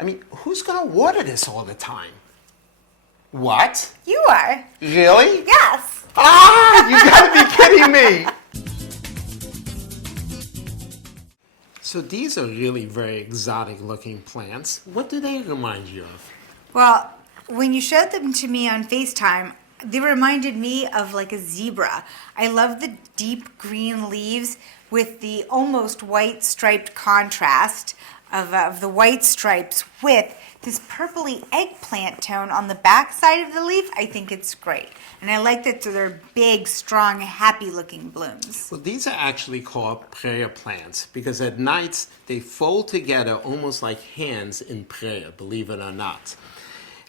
I mean, who's going to water this all the time? What? You are. Really? Yes. Ah, you gotta be kidding me. So these are really very exotic looking plants. What do they remind you of? Well, when you showed them to me on FaceTime, they reminded me of like a zebra. I love the deep green leaves with the almost white striped contrast of the white stripes with this purpley eggplant tone on the back side of the leaf. I think it's great. And I like that they're big, strong, happy looking blooms. Well, these are actually called prayer plants because at night they fold together almost like hands in prayer, believe it or not.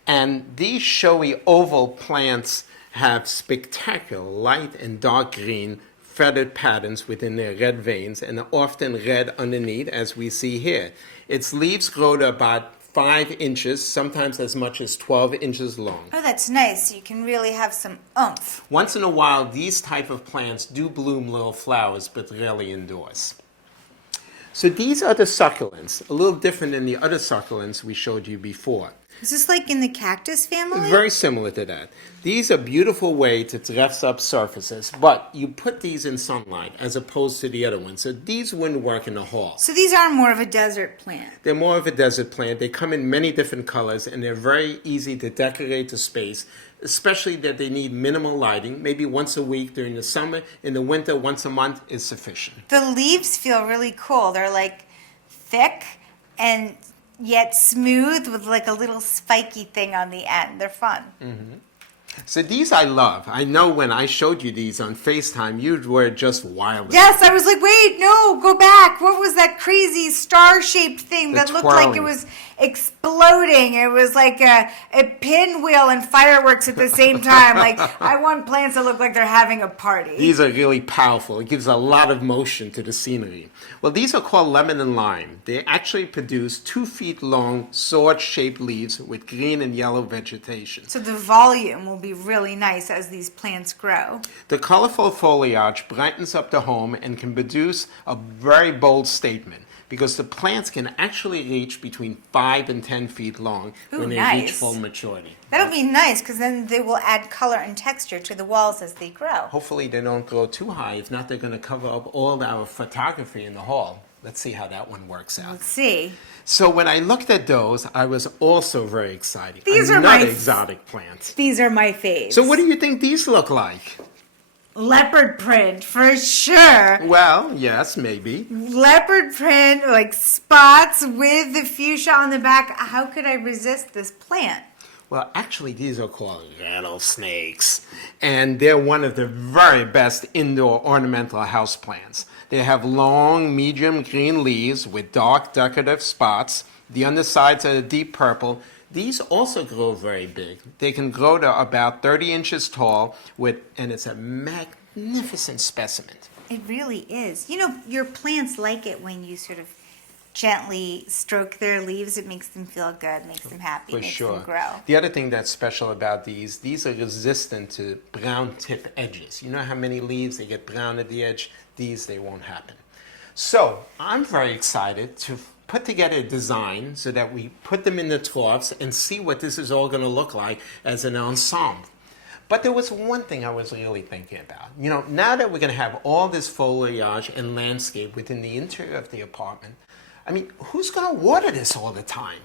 And these showy oval plants have spectacular light and dark green feathered patterns within their red veins and are often red underneath, as we see here. Its leaves grow to about 5 inches, sometimes as much as 12 inches long. Oh, that's nice. You can really have some oomph. Once in a while, these type of plants do bloom little flowers, but rarely indoors. So these are the succulents, a little different than the other succulents we showed you before. Is this like in the cactus family? Very similar to that. These are a beautiful way to dress up surfaces, but you put these in sunlight as opposed to the other ones. So these wouldn't work in the hall. So these are more of a desert plant. They're more of a desert plant. They come in many different colors, and they're very easy to decorate the space, especially that they need minimal lighting, maybe once a week during the summer. In the winter, once a month is sufficient. The leaves feel really cool. They're like thick and yet smooth with like a little spiky thing on the end. They're fun. So these I love. I know when I showed you these on FaceTime, you were just wild. Yes, I was like, wait, no, go back. What was that crazy star-shaped thing that looked like it was exploding? It was like a pinwheel and fireworks at the same time. Like, I want plants that look like they're having a party. These are really powerful. It gives a lot of motion to the scenery. Well, these are called lemon and lime. They actually produce 2 feet long sword-shaped leaves with green and yellow vegetation. So the volume will be really nice as these plants grow. The colorful foliage brightens up the home and can produce a very bold statement because the plants can actually reach between 5 and 10 feet long when they reach nice. full maturity. That'll be nice because then they will add color and texture to the walls as they grow. Hopefully they don't grow too high. If not, they're going to cover up all our photography in the hall. Let's see how that one works out. Let's see. So when I looked at those, I was also very excited. These are Another my exotic plant. These are my faves. So what do you think these look like? Leopard print for sure. Well, yes, maybe. Leopard print, like spots with the fuchsia on the back. How could I resist this plant? Well, actually, these are called rattlesnakes, and they're one of the very best indoor ornamental houseplants. They have long, medium green leaves with dark decorative spots. The undersides are deep purple. These also grow very big. They can grow to about 30 inches tall, and it's a magnificent specimen. It really is. You know, your plants like it when you sort of gently stroke their leaves. It makes them feel good, makes them happy, makes them grow. The other thing that's special about these are resistant to brown tip edges. You know how many leaves, they get brown at the edge? These, they won't happen. So I'm very excited to put together a design so that we put them in the troughs and see what this is all going to look like as an ensemble. But there was one thing I was really thinking about. You know, now that we're going to have all this foliage and landscape within the interior of the apartment, I mean, who's going to water this all the time?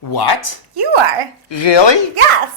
What? You are. Really? Yes.